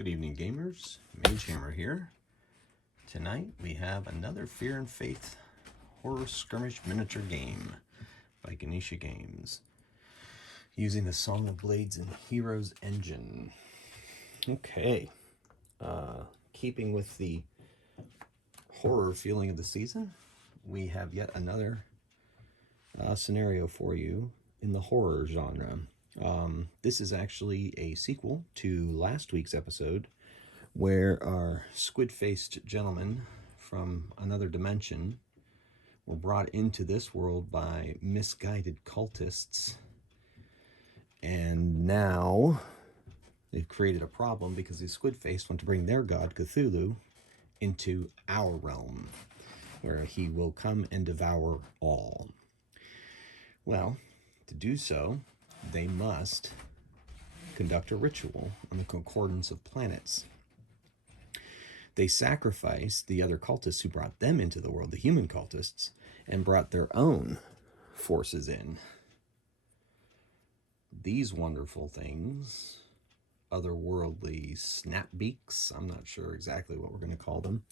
Good evening, gamers. Magehammer here. Tonight we have another Fear and Faith horror skirmish miniature game by Ganesha Games, using the Song of Blades and Heroes engine. Okay, keeping with the horror feeling of the season, we have yet another scenario for you in the horror genre. This is actually a sequel to last week's episode, where our squid-faced gentlemen from another dimension were brought into this world by misguided cultists. And now they've created a problem because the squid-faced want to bring their god, Cthulhu, into our realm, where he will come and devour all. Well, to do so, they must conduct a ritual on the concordance of planets. They sacrificed the other cultists who brought them into the world, the human cultists, and brought their own forces in. These wonderful things, otherworldly snapbeaks, I'm not sure exactly what we're going to call them.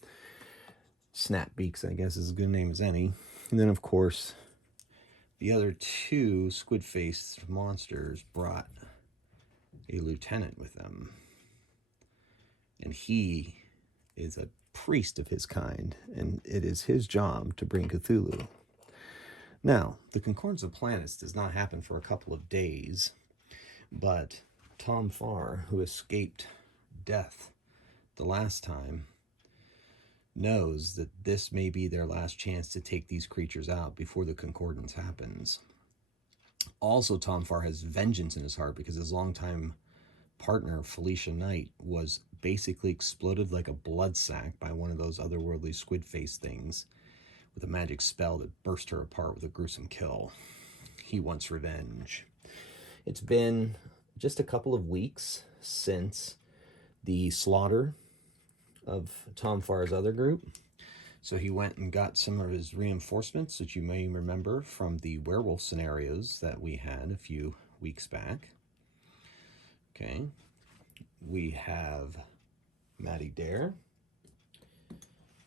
Snapbeaks, I guess, is as good a name as any. And then, of course, the other two squid-faced monsters brought a lieutenant with them. And he is a priest of his kind, and it is his job to bring Cthulhu. Now, the concordance of planets does not happen for a couple of days, but Thom Farr, who escaped death the last time, knows that this may be their last chance to take these creatures out before the concordance happens. Also, Thom Farr has vengeance in his heart because his longtime partner, Felicia Knight, was basically exploded like a blood sack by one of those otherworldly squid-faced things with a magic spell that burst her apart with a gruesome kill. He wants revenge. It's been just a couple of weeks since the slaughter of Thom Farr's other group, so he went and got some of his reinforcements that you may remember from the werewolf scenarios that we had a few weeks back. Okay, we have Maddie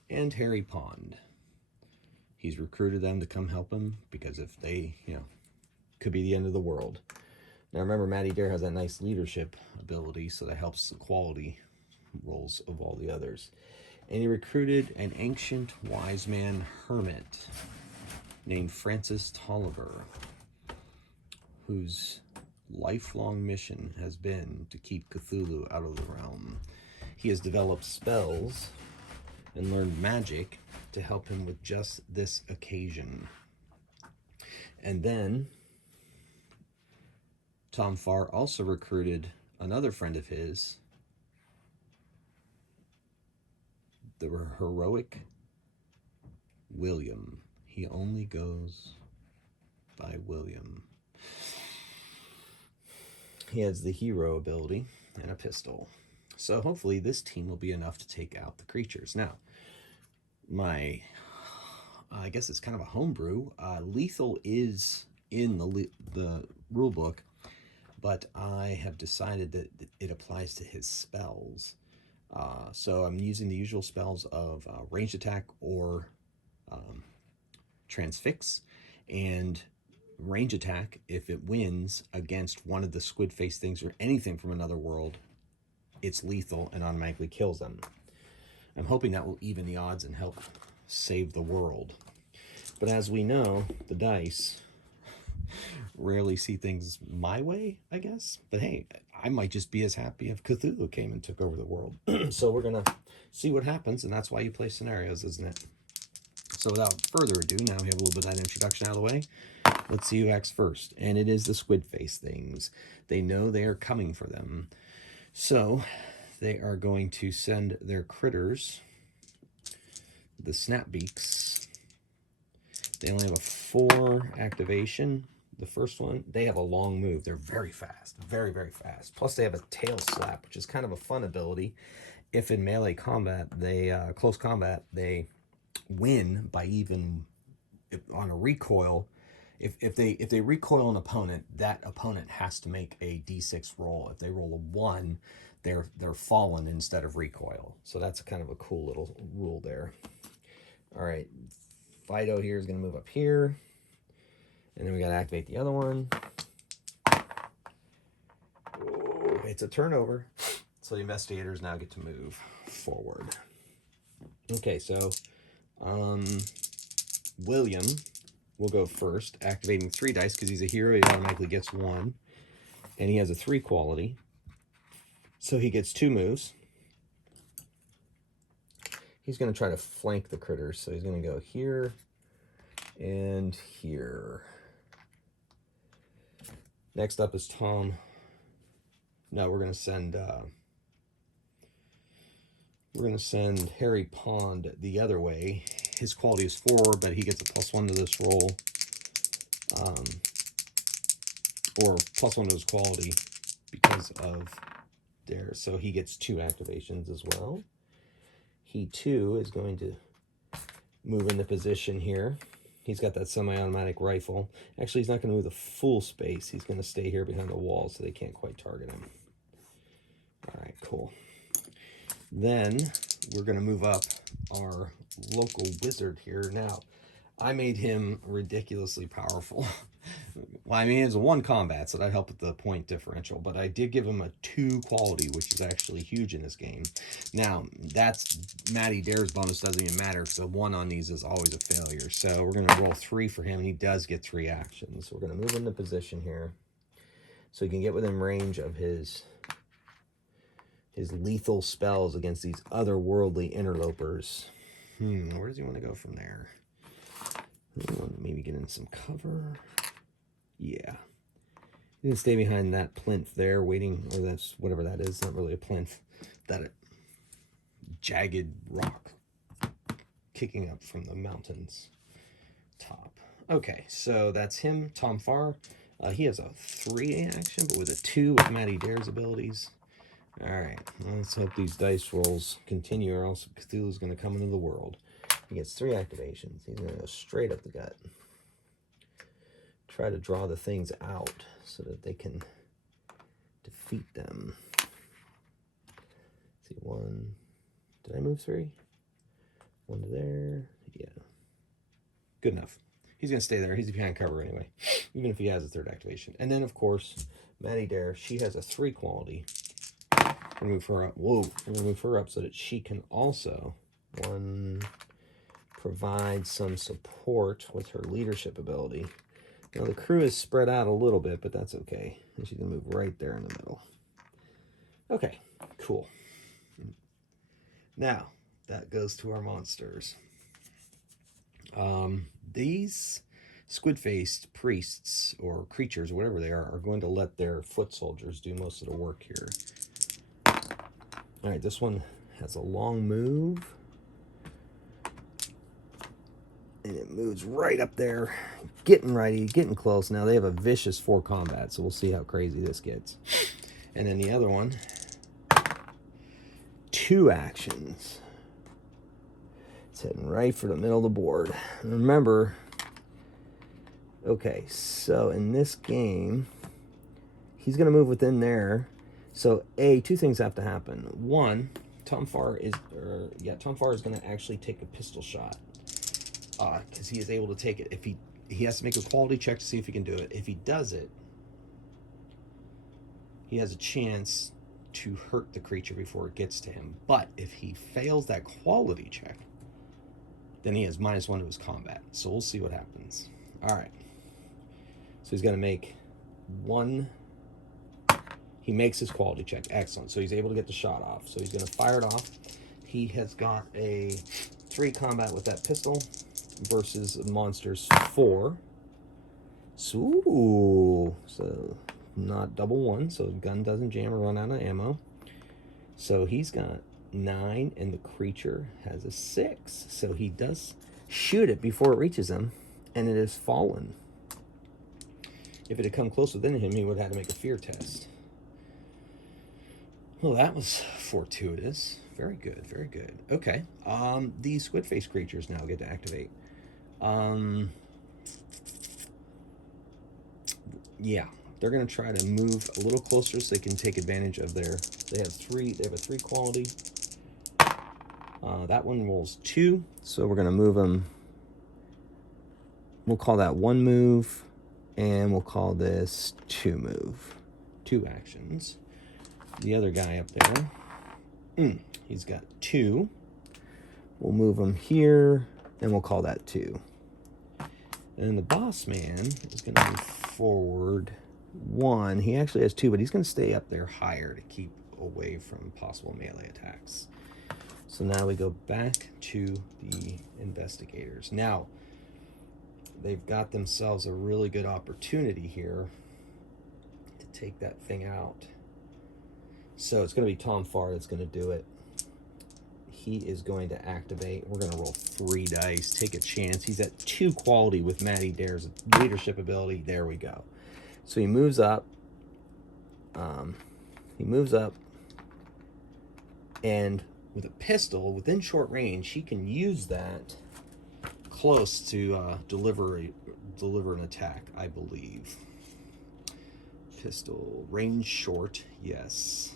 and Harry Pond. He's recruited them to come help him because if they, could be the end of the world. Now remember, Maddie has that nice leadership ability, so that helps the quality roles of all the others. And he recruited an ancient wise man hermit named Francis Tolliver, whose lifelong mission has been to keep Cthulhu out of the realm. He has developed spells and learned magic to help him with just this occasion. And then Thom Farr also recruited another friend of his, the heroic William. He only goes by William. He has the hero ability and a pistol. So hopefully this team will be enough to take out the creatures. Now, I guess it's kind of a homebrew. Lethal is in the rule book, but I have decided that it applies to his spells. So I'm using the usual spells of ranged attack or transfix, and range attack, if it wins against one of the squid-faced things or anything from another world, it's lethal and automatically kills them. I'm hoping that will even the odds and help save the world. But as we know, the dice rarely see things my way, I guess. But hey, I might just be as happy if Cthulhu came and took over the world. So we're going to see what happens, and that's why you play scenarios, isn't it? So without further ado, now we have a little bit of that introduction out of the way. Let's see who acts first. And it is the squid-faced things. They know they are coming for them. So they are going to send their critters, the snapbeaks. They only have a 4 activation. The first one, they have a long move. They're very fast, very, very fast. Plus they have a tail slap, which is kind of a fun ability. If in melee combat, close combat, they win by even, on a recoil, if they recoil an opponent, that opponent has to make a d6 roll. If they roll a 1, they're fallen instead of recoil. So that's kind of a cool little rule there. All right, Fido here is going to move up here, and then we got to activate the other one. Oh, it's a turnover, so the investigators now get to move forward. Okay, so William will go first, activating 3 dice because he's a hero. He automatically gets 1, and he has a 3 quality, so he gets 2 moves. He's going to try to flank the critters, so he's going to go here and here. Next up is Tom. No, we're going to send Harry Pond the other way. His quality is 4, but he gets a +1 to this roll, or +1 to his quality because of there. So he gets 2 activations as well. He too is going to move into position here. He's got that semi-automatic rifle. Actually, he's not going to move the full space. He's going to stay here behind the wall so they can't quite target him. All right, cool. Then we're going to move up our local wizard here. Now, I made him ridiculously powerful. Well, I mean, it's a 1 combat, so that helped with the point differential, but I did give him a 2 quality, which is actually huge in this game. Now, that's Maddie Dare's bonus doesn't even matter, so 1 on these is always a failure. So we're going to roll 3 for him, and he does get 3 actions. So we're going to move into position here so he can get within range of his lethal spells against these otherworldly interlopers. Where does he want to go from there? Maybe get in some cover. Yeah. You can stay behind that plinth there, waiting, or that's whatever that is. Not really a plinth. That jagged rock kicking up from the mountain's top. Okay, so that's him, Thom Farr. He has a 3 action, but with a 2 with Maddie Dare's abilities. All right, let's hope these dice rolls continue, or else Cthulhu's going to come into the world. He gets 3 activations. He's going to go straight up the gut. Try to draw the things out so that they can defeat them. Let's see, 1. Did I move 3? 1 to there. Yeah. Good enough. He's going to stay there. He's behind cover anyway, even if he has a 3rd activation. And then, of course, Maddie Dare, she has a 3 quality. We're going to move her up. Whoa. We're going to move her up so that she can also, 1, provide some support with her leadership ability. Now, the crew is spread out a little bit, but that's okay. And she's going to move right there in the middle. Okay, cool. Now, that goes to our monsters. These squid-faced priests, or creatures, or whatever they are going to let their foot soldiers do most of the work here. All right, this one has a long move. And it moves right up there, getting ready, getting close. Now they have a vicious 4 combat, so we'll see how crazy this gets. And then the other one, 2 actions. It's heading right for the middle of the board. And remember, okay, so in this game, he's going to move within there. So 2 things have to happen. 1, Thom Farr is going to actually take a pistol shot. Because he is able to take it. If he has to make a quality check to see if he can do it. If he does it, he has a chance to hurt the creature before it gets to him. But if he fails that quality check, then he has -1 to his combat. So we'll see what happens. All right. So he's going to make 1. He makes his quality check. Excellent. So he's able to get the shot off. So he's going to fire it off. He has got a 3 combat with that pistol versus monster's 4. So not double 1, so the gun doesn't jam or run out of ammo. So he's got 9, and the creature has a 6. So he does shoot it before it reaches him, and it has fallen. If it had come closer than him, he would have had to make a fear test. Well, that was fortuitous. Very good, very good. Okay, these squid-faced creatures now get to activate. Yeah, they're going to try to move a little closer so they can take advantage of their... They have a 3 quality. That one rolls 2, so we're going to move them. We'll call that 1 move, and we'll call this 2 move. 2 actions. The other guy up there, he's got 2. We'll move him here, and we'll call that 2. And the boss man is going to move forward 1. He actually has 2, but he's going to stay up there higher to keep away from possible melee attacks. So now we go back to the investigators. Now, they've got themselves a really good opportunity here to take that thing out. So it's going to be Thom Farr that's going to do it. He is going to activate. We're going to roll 3 dice, take a chance. He's at 2 quality with Maddie Dare's leadership ability. There we go. So he moves up. And with a pistol within short range, he can use that close to deliver an attack, I believe. Pistol range short, yes.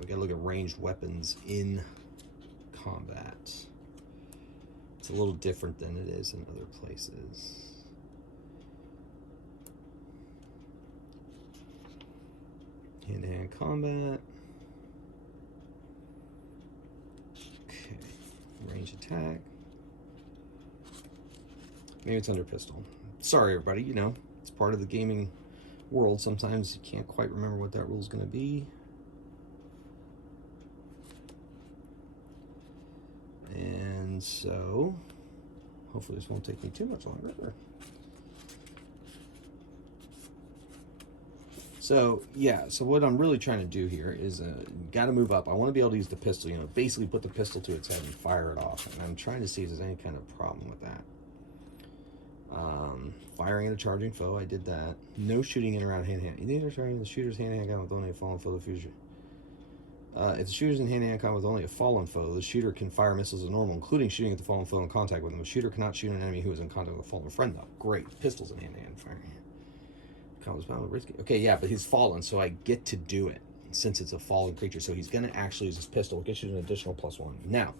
We gotta look at ranged weapons in combat. It's a little different than it is in other places. Hand-to-hand combat. Okay, range attack. Maybe it's under pistol. Sorry, everybody, you know, it's part of the gaming world. Sometimes you can't quite remember what that rule is going to be. And so, hopefully this won't take me too much longer. So, yeah, so what I'm really trying to do here is got to move up. I want to be able to use the pistol, you know, basically put the pistol to its head and fire it off. And I'm trying to see if there's any kind of problem with that. Firing at a charging foe, I did that. No shooting in around hand-to-hand. Either targeting the shooter's hand-to-hand gun with only a fallen foe, the future. If the shooter's in hand-to-hand combat with only a fallen foe, the shooter can fire missiles as normal, including shooting at the fallen foe in contact with them. The shooter cannot shoot an enemy who is in contact with a fallen friend, though. Great. Pistols in hand-to-hand firing. Okay, yeah, but he's fallen, so I get to do it since it's a fallen creature. So he's going to actually use his pistol. It gets you an additional +1. Now,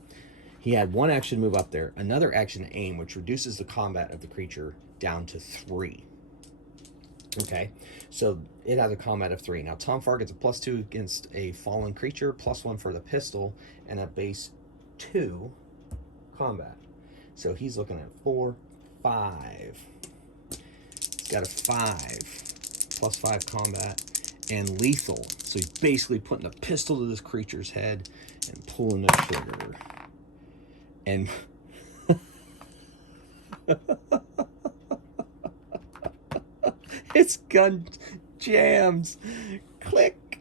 he had 1 action move up there, another action aim, which reduces the combat of the creature down to 3. Okay, so it has a combat of 3. Now, Thom Farr gets a +2 against a fallen creature, +1 for the pistol, and a base 2 combat. So he's looking at 4, 5. He's got a 5, +5 combat, and lethal. So he's basically putting a pistol to this creature's head and pulling the trigger. And its gun jams. Click.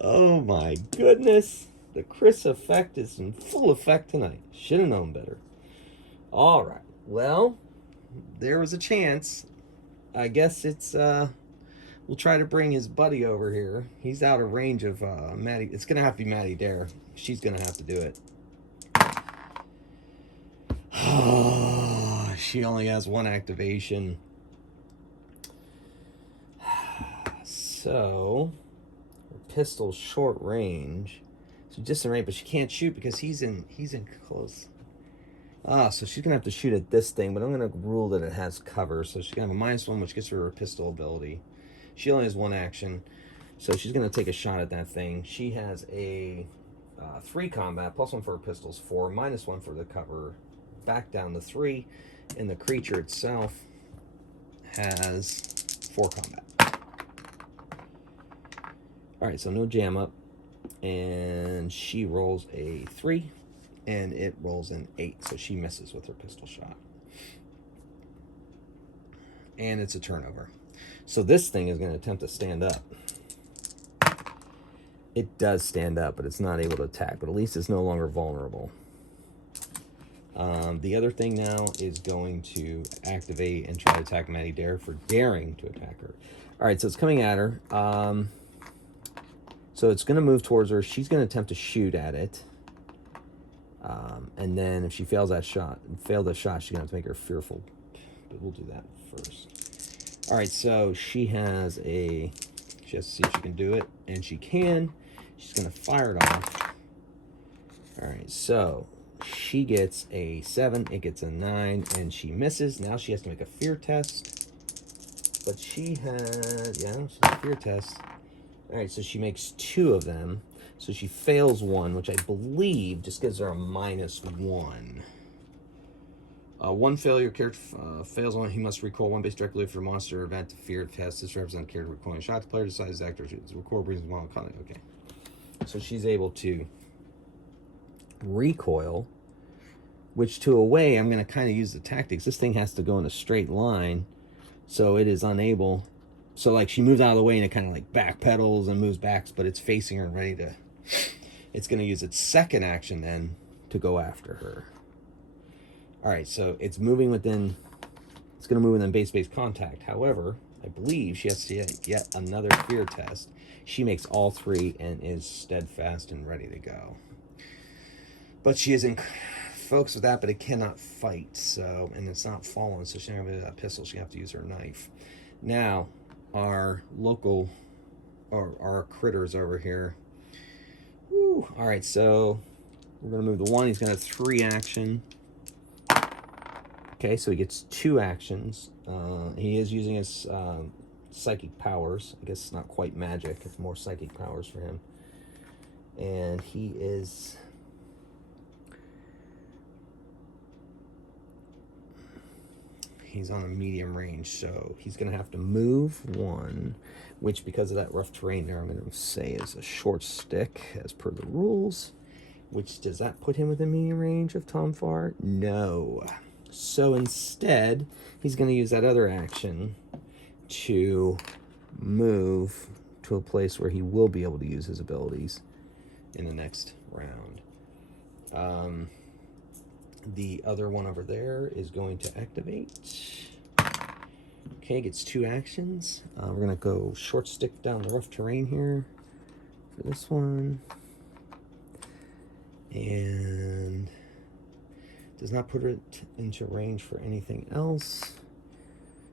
Oh my goodness. The Chris effect is in full effect tonight. Should have known better. All right. Well, there was a chance. I guess it's we'll try to bring his buddy over here. He's out of range of Maddie. It's gonna have to be Maddie Dare. She's gonna have to do it. She only has 1 activation. So her pistol's short range. So distant range, but she can't shoot because he's in close. So she's gonna have to shoot at this thing, but I'm gonna rule that it has cover. So she's gonna have a -1, which gets her pistol ability. She only has 1 action, so she's gonna take a shot at that thing. She has a 3 combat, +1 for her pistols, 4, -1 for the cover, back down to 3, and the creature itself has 4 combat. All right, so no jam up, and she rolls a 3. And it rolls an 8, so she misses with her pistol shot. And it's a turnover. So this thing is going to attempt to stand up. It does stand up, but it's not able to attack. But at least it's no longer vulnerable. The other thing now is going to activate and try to attack Maddie Dare for daring to attack her. All right, so it's coming at her. So it's going to move towards her. She's going to attempt to shoot at it. And then if she fails that shot, she's going to have to make her fearful but we'll do that first. All right, so she has to see if she can do it, and she can. She's gonna fire it off. All right, so she gets a 7, it gets a 9, and she misses. Now she has to make a fear test. But she has, she's a fear test. All right, so she makes 2 of them. So she fails 1, which I believe just gives her a -1. One failure, character fails 1. He must recoil 1 base directly for monster event to fear test. This represents character recoiling shot. The player decides the actor shoots. Recoil brings one contact. Okay. So she's able to recoil, which to a way, I'm going to kind of use the tactics. This thing has to go in a straight line, so it is unable. So like she moves out of the way and it kind of like backpedals and moves back, but it's facing her and ready to. It's going to use its second action then to go after her. All right, so it's moving within. It's going to move within base contact. However, I believe she has to get another fear test. She makes all 3 and is steadfast and ready to go. But she is in focus with that, but it cannot fight. So, and it's not fallen, so she doesn't have a pistol. She have to use her knife. Now, our local, or our critters over here. Woo. All right, so we're gonna move the 1. He's gonna have 3 action. Okay, so he gets 2 actions. He is using his psychic powers. I guess it's not quite magic. It's more psychic powers for him. And he's on a medium range, so he's going to have to move 1, which because of that rough terrain there, I'm going to say is a short stick as per the rules. Which, does that put him within medium range of Thom Farr? No. So instead, he's going to use that other action to move to a place where he will be able to use his abilities in the next round. The other one over there is going to activate. Okay, gets 2 actions. We're going to go short stick down the rough terrain here for this one. And does not put it into range for anything else.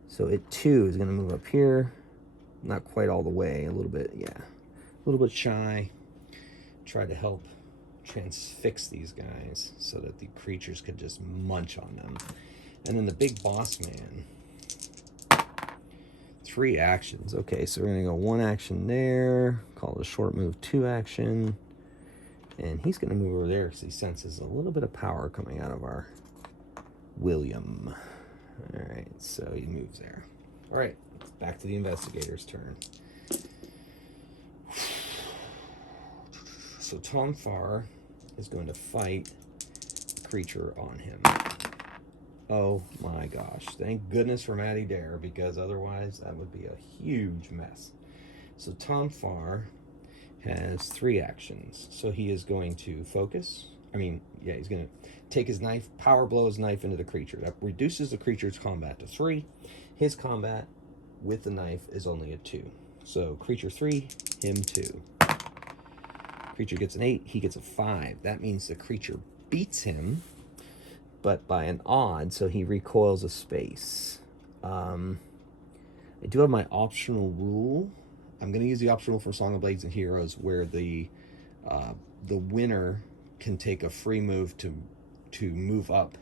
So it too is going to move up here. Not quite all the way, a little bit, yeah. A little bit shy. Try to help transfix these guys so that the creatures could just munch on them. And then the big boss man, 3 actions. Okay, so we're gonna go 1 action there, call it a short move 2 action, and he's gonna move over there because he senses a little bit of power coming out of our William. All right, so he moves there. All right, back to the investigator's turn. So Thom Farr is going to fight the creature on him. Oh my gosh. Thank goodness for Maddie there, because otherwise that would be a huge mess. So Thom Farr has 3 actions. So he is going to focus. He's going to take his knife, power blow his knife into the creature. That reduces the creature's combat to 3. His combat with the knife is only a 2. So creature 3, him 2. Creature gets an 8, he gets a 5. That means the creature beats him, but by an odd, so he recoils a space. I do have my optional rule. I'm going to use the optional rule for Song of Blades and Heroes, where the winner can take a free move to move up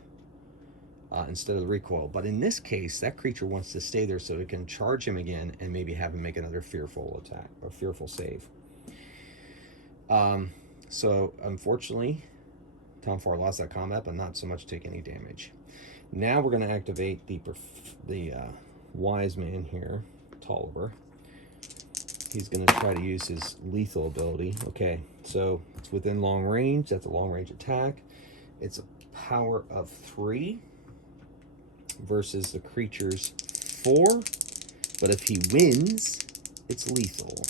instead of the recoil. But in this case, that creature wants to stay there so it can charge him again and maybe have him make another fearful attack or fearful save. So unfortunately, Thom Farr lost that combat, but not so much take any damage. Now we're going to activate the wise man here, Tolliver. He's going to try to use his lethal ability. Okay, so it's within long range. That's a long range attack. It's a power of 3 versus the creature's 4. But if he wins, it's lethal.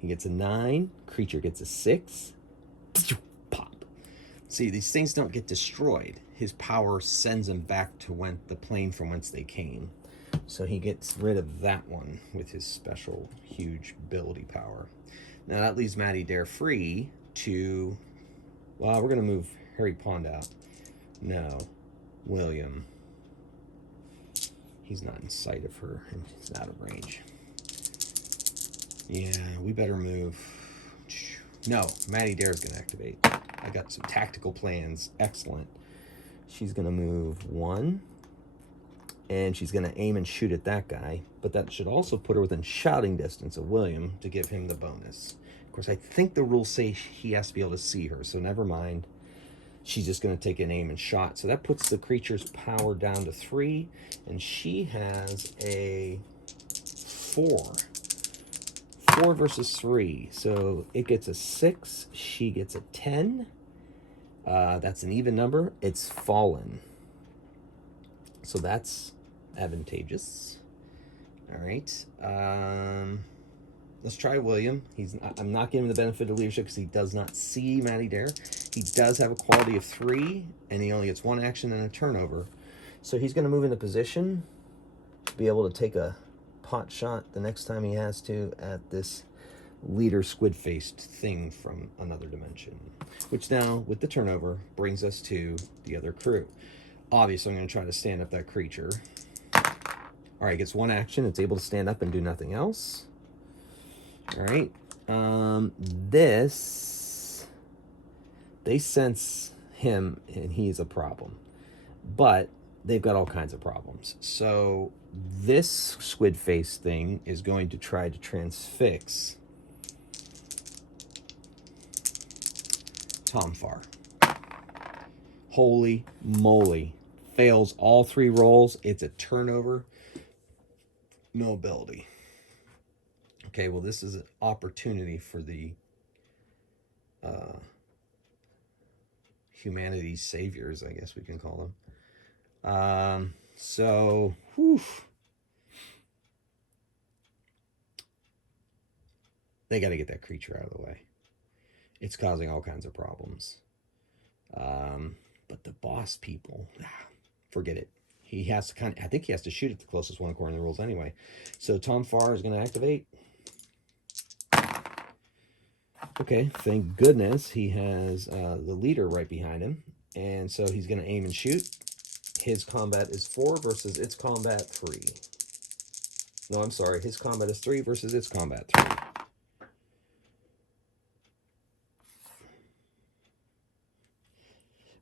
He gets a 9. Creature gets a 6. Pop. See, these things don't get destroyed. His power sends them back to the plane from whence they came. So he gets rid of that one with his special huge ability power. Now that leaves Maddie Dare free to... Well, we're going to move Harry Pond out. No. William. He's not in sight of her, and he's out of range. Yeah, we better move. No, Maddie Dare's going to activate. I got some tactical plans. Excellent. She's going to move 1. And she's going to aim and shoot at that guy. But that should also put her within shouting distance of William to give him the bonus. Of course, I think the rules say he has to be able to see her, so never mind. She's just going to take an aim and shot. So that puts the creature's power down to 3. And she has a 4. 4 versus 3. So it gets a 6. She gets a 10. That's an even number. It's fallen. So that's advantageous. All right. Let's try William. I'm not giving him the benefit of leadership because he does not see Maddie Dare. He does have a quality of 3, and he only gets 1 action and a turnover. So he's going to move into position to be able to take a pot shot the next time he has to at this leader squid-faced thing from another dimension. Which now, with the turnover, brings us to the other crew. Obviously, I'm going to try to stand up that creature. All right, gets 1 action. It's able to stand up and do nothing else. All right. They sense him, and he's a problem. But they've got all kinds of problems. So this squid face thing is going to try to transfix Thom Farr. Holy moly. Fails all 3 rolls. It's a turnover. No ability. Okay, well, this is an opportunity for the humanity's saviors, I guess we can call them. So, whew. They got to get that creature out of the way. It's causing all kinds of problems. But the boss people, forget it. He has to I think he has to shoot at the closest one according to the rules anyway. So Thom Farr is going to activate. Okay, thank goodness he has the leader right behind him. And so he's going to aim and shoot. His combat is 4 versus its combat 3. No, I'm sorry. His combat is 3 versus its combat 3. I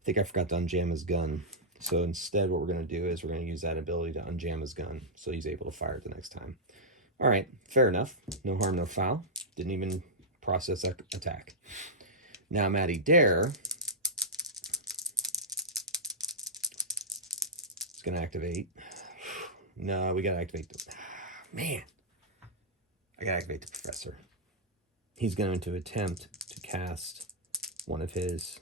think I forgot to unjam his gun. So instead what we're going to do is we're going to use that ability to unjam his gun so he's able to fire it the next time. All right, fair enough. No harm, no foul. Didn't even process that attack. Now Maddie Dare is going to activate. No, we got to activate the... Man. I got to activate the professor. He's going to attempt to cast one of his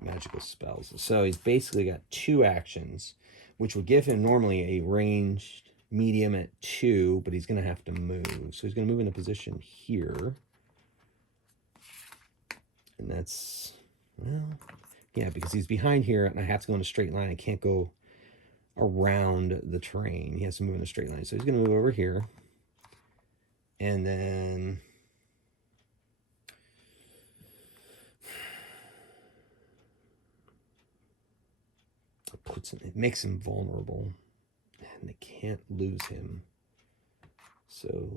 magical spells. So he's basically got 2 actions, which would give him normally a ranged medium at 2, but he's going to have to move. So he's going to move into position here. And that's, well, yeah, because he's behind here, and I have to go in a straight line. I can't go around the terrain. He has to move in a straight line. So he's going to move over here. And then it makes him vulnerable, and they can't lose him. So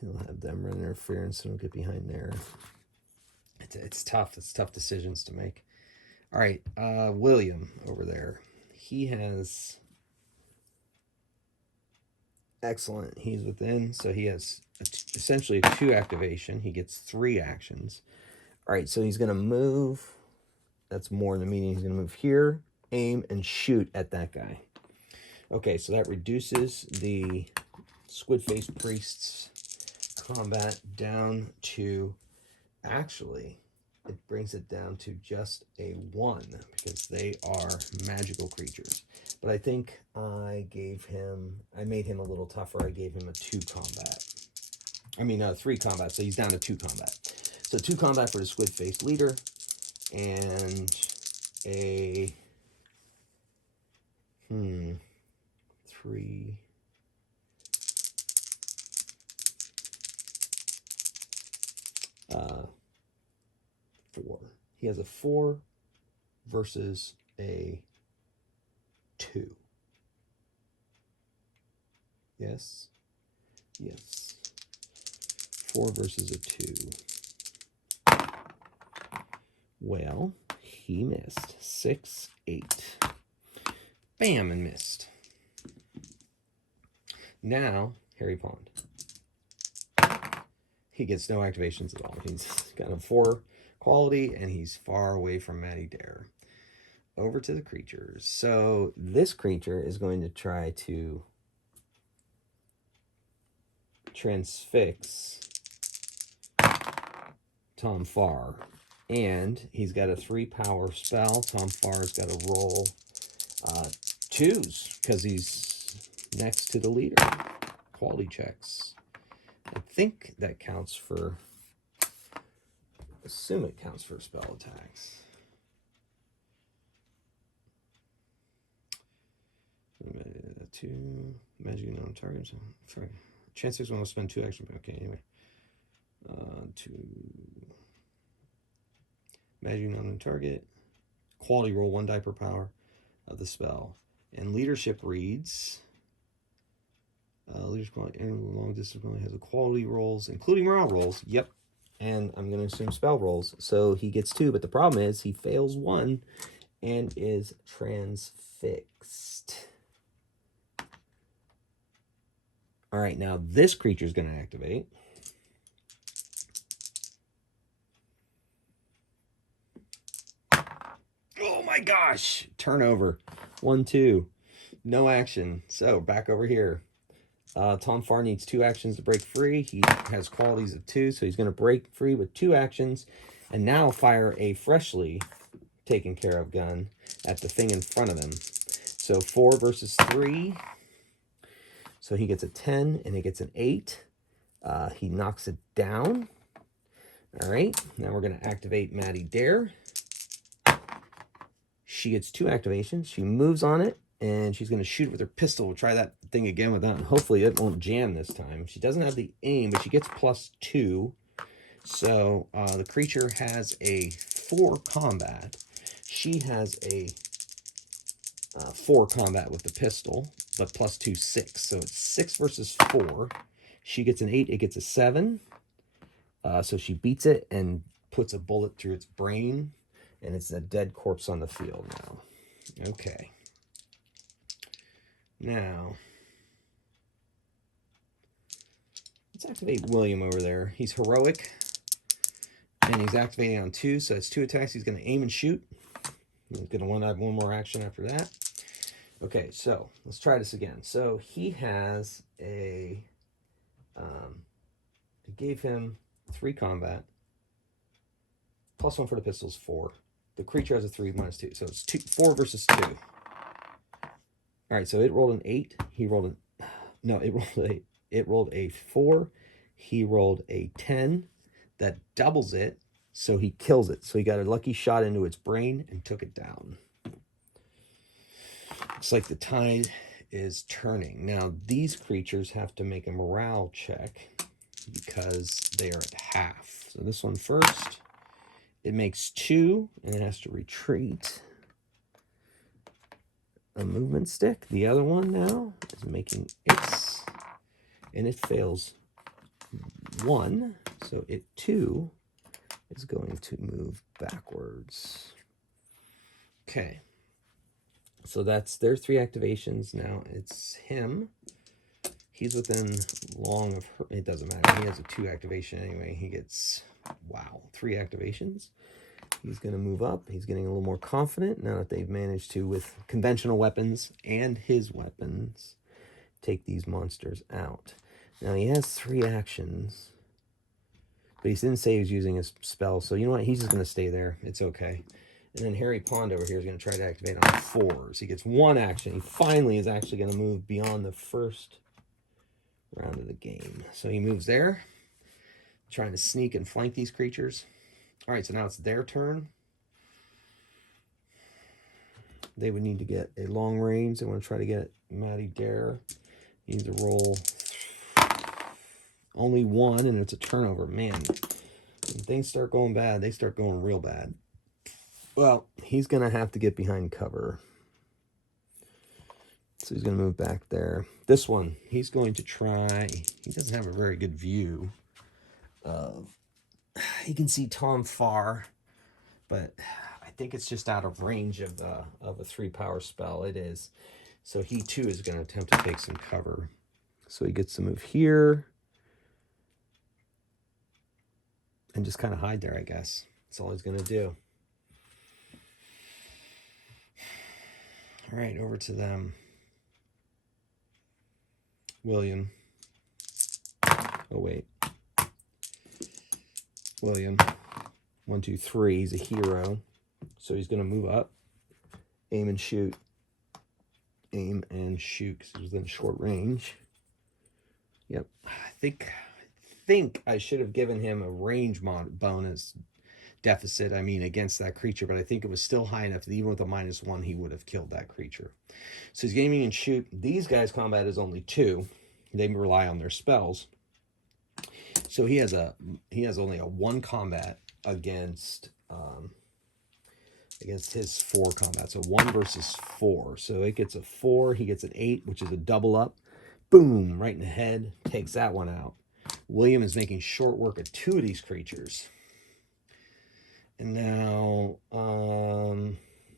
he'll have them run interference, and he'll get behind there. It's tough. It's tough decisions to make. All right, William over there. He has excellent. He's within, so he has essentially a 2 activation. He gets 3 actions. All right, so he's going to move. That's more in the meaning. He's going to move here, aim, and shoot at that guy. Okay, so that reduces the squid-faced priest's combat down to... Actually, it brings it down to just a 1 because they are magical creatures. But I think I made him a little tougher. I gave him a 2 combat. I mean, 3 combat, so he's down to 2 combat. So 2 combat for the squid-faced leader, and a 3. 4. He has a 4 versus a 2. Yes. Yes. 4 versus a 2. Well, he missed. 6, 8. Bam, and missed. Now, Harry Pond. He gets no activations at all. He's got a 4 quality, and he's far away from Maddie Dare. Over to the creatures. So this creature is going to try to transfix Thom Farr. And he's got a 3 power spell. Thom Farr's got to roll 2s because he's next to the leader. Quality checks. I think that counts for... Assume it counts for spell attacks. Two magic on target. Chances when I'll spend 2 action. Okay, anyway. 2 magic on target. Quality roll 1 die per power of the spell. And leadership reads. Leadership quality long distance quality has a quality rolls, including morale rolls. Yep. And I'm going to assume spell rolls. So he gets 2, but the problem is he fails 1 and is transfixed. All right, now this creature is going to activate. Oh my gosh! Turnover. 1, 2. No action. So back over here. Thom Farr needs 2 actions to break free. He has qualities of 2, so he's going to break free with 2 actions. And now fire a freshly taken care of gun at the thing in front of him. So 4 versus 3. So he gets a 10 and he gets an 8. He knocks it down. All right, now we're going to activate Maddie Dare. She gets 2 activations. She moves on it, and she's going to shoot with her pistol. We'll try that thing again with that, and hopefully it won't jam this time. She doesn't have the aim, but she gets +2. So the creature has a 4 combat. She has a 4 combat with the pistol, but +2, 6. So it's 6 versus 4. She gets an 8. It gets a 7. So she beats it and puts a bullet through its brain, and it's a dead corpse on the field now. Okay. Now, let's activate William over there. He's heroic, and he's activating on 2, so it's 2 attacks. He's going to aim and shoot. He's going to want to have 1 more action after that. Okay, so let's try this again. So he has a... it gave him 3 combat. +1 for the pistols, 4. The creature has a 3 -2, so it's 4 versus 2. All right, so it rolled an 8. He rolled an... No, it rolled a 4. He rolled a 10. That doubles it, so he kills it. So he got a lucky shot into its brain and took it down. Looks like the tide is turning. Now, these creatures have to make a morale check because they are at half. So this one first, it makes 2, and it has to retreat a movement stick. The other one now is making its, and it fails 1, so it too is going to move backwards. Okay, so that's their 3 activations. Now it's him. He's within long of her. It doesn't matter. He has a 2 activation anyway. He gets, wow, 3 activations. He's going to move up. He's getting a little more confident now that they've managed to, with conventional weapons and his weapons, take these monsters out. Now, he has 3 actions, but he didn't say he was using his spell, so you know what? He's just going to stay there. It's okay. And then Harry Pond over here is going to try to activate on 4s. He gets 1 action. He finally is actually going to move beyond the first round of the game. So he moves there, trying to sneak and flank these creatures. All right, so now it's their turn. They would need to get a long range. They want to try to get Maddie Dare. You need to roll only 1, and it's a turnover. Man, when things start going bad, they start going real bad. Well, he's going to have to get behind cover. So he's going to move back there. This one, he's going to try. He doesn't have a very good view of. He can see Thom Farr, but I think it's just out of range of a 3-power spell. It is. So he too is going to attempt to take some cover. So he gets to move here and just kind of hide there, I guess. That's all he's going to do. All right, over to them. William. Oh, wait. William. 1, 2, 3. He's a hero. So he's going to move up. Aim and shoot. Aim and shoot because he was within short range. Yep. I think I should have given him a range bonus deficit, against that creature, but I think it was still high enough that even with a -1, he would have killed that creature. So he's aiming and shoot. These guys' combat is only 2. They rely on their spells. So he has only a 1 combat against his 4 combat. So 1 versus 4. So it gets a 4. He gets an 8, which is a double up. Boom! Right in the head. Takes that one out. William is making short work of 2 of these creatures. And now,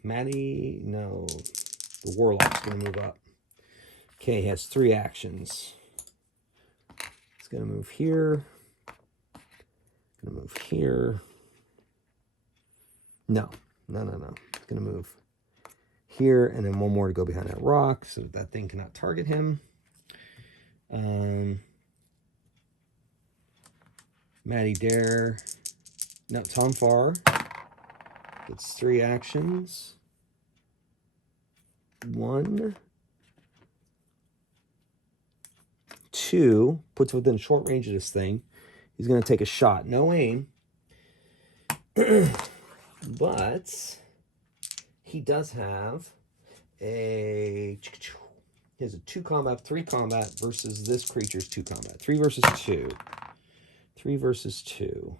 Maddie, no, the Warlock's going to move up. Okay, he has 3 actions. He's going to move here. Going to move here. No. He's going to move here, and then 1 more to go behind that rock so that thing cannot target him. Maddie Dare. No, Thom Farr gets 3 actions. 1, 2, puts within short range of this thing. He's going to take a shot. No aim. But he does have a 2 combat, 3 combat versus this creature's 2 combat. 3 versus 2. 3 versus 2.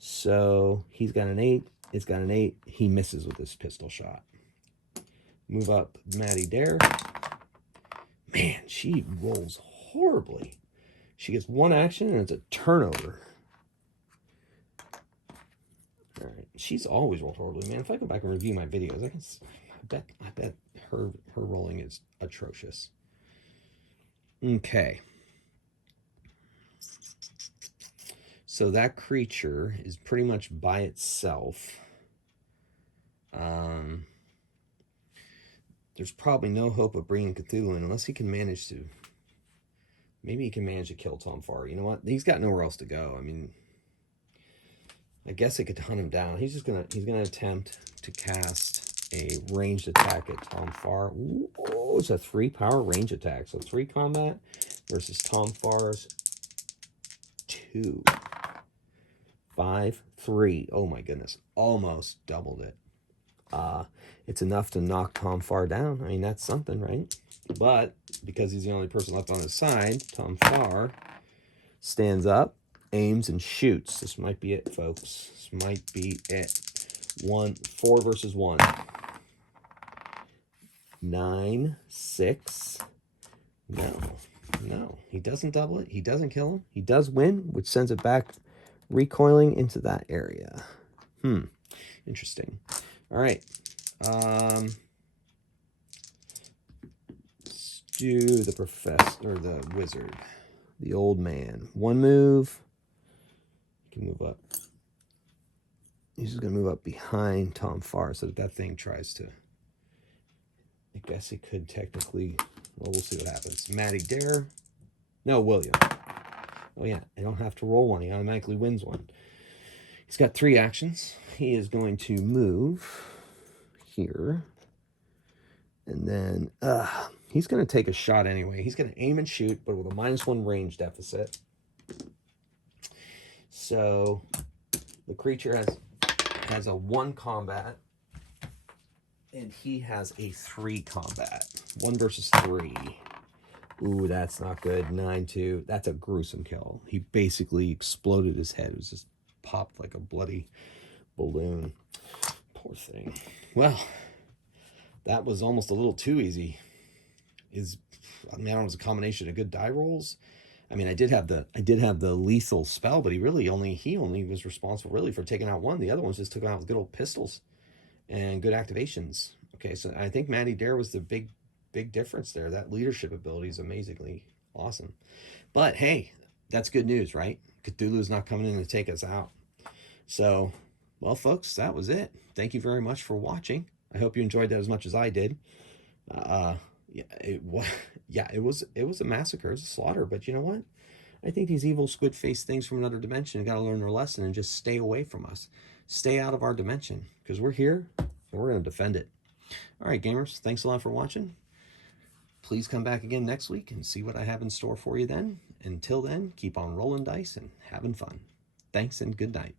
So he's got an 8. It's got an 8. He misses with this pistol shot. Move up Maddie Dare. Man, she rolls horribly. She gets 1 action and it's a turnover. All right. She's always rolled horribly, man. If I go back and review my videos, I bet her rolling is atrocious. Okay. So that creature is pretty much by itself. There's probably no hope of bringing Cthulhu in unless he can manage to. Maybe he can manage to kill Thom Farr. You know what? He's got nowhere else to go. I guess it could hunt him down. He's gonna attempt to cast a ranged attack at Thom Farr. Ooh, it's a 3-power range attack. So 3 combat versus Thom Farr's 2. 5, 3. Oh my goodness. Almost doubled it. It's enough to knock Thom Farr down. That's something, right? But because he's the only person left on his side, Thom Farr stands up, aims, and shoots. This might be it, folks. This might be it. 4 versus 1. 9, 6. No. He doesn't double it. He doesn't kill him. He does win, which sends it back recoiling into that area. Interesting. All right. Let's do the professor, or the wizard, the old man. 1 move. He can move up. He's just going to move up behind Thom Farr so that thing tries to. I guess he could technically. Well, we'll see what happens. Maddie Dare. No, William. Oh, yeah. I don't have to roll 1. He automatically wins 1. He's got 3 actions. He is going to move here. And then he's going to take a shot anyway. He's going to aim and shoot, but with a -1 range deficit. So the creature has a 1 combat. And he has a 3 combat. 1 versus 3. Ooh, that's not good. 9, 2. That's a gruesome kill. He basically exploded his head. It was just popped like a bloody balloon. Poor thing. Well, that was almost a little too easy. I don't know, it was a combination of good die rolls. I mean, I did have the lethal spell, but he only was responsible really for taking out one. The other ones just took out with good old pistols and good activations. Okay, so I think Maddie Dare was the big difference there. That leadership ability is amazingly awesome. But hey, that's good news, right? Cthulhu's not coming in to take us out. So, well, folks, that was it. Thank you very much for watching. I hope you enjoyed that as much as I did. Yeah, it was a massacre, it was a slaughter. But you know what? I think these evil squid face things from another dimension got to learn their lesson and just stay away from us. Stay out of our dimension, because we're here and we're going to defend it. All right, gamers, thanks a lot for watching. Please come back again next week and see what I have in store for you then. Until then, keep on rolling dice and having fun. Thanks and good night.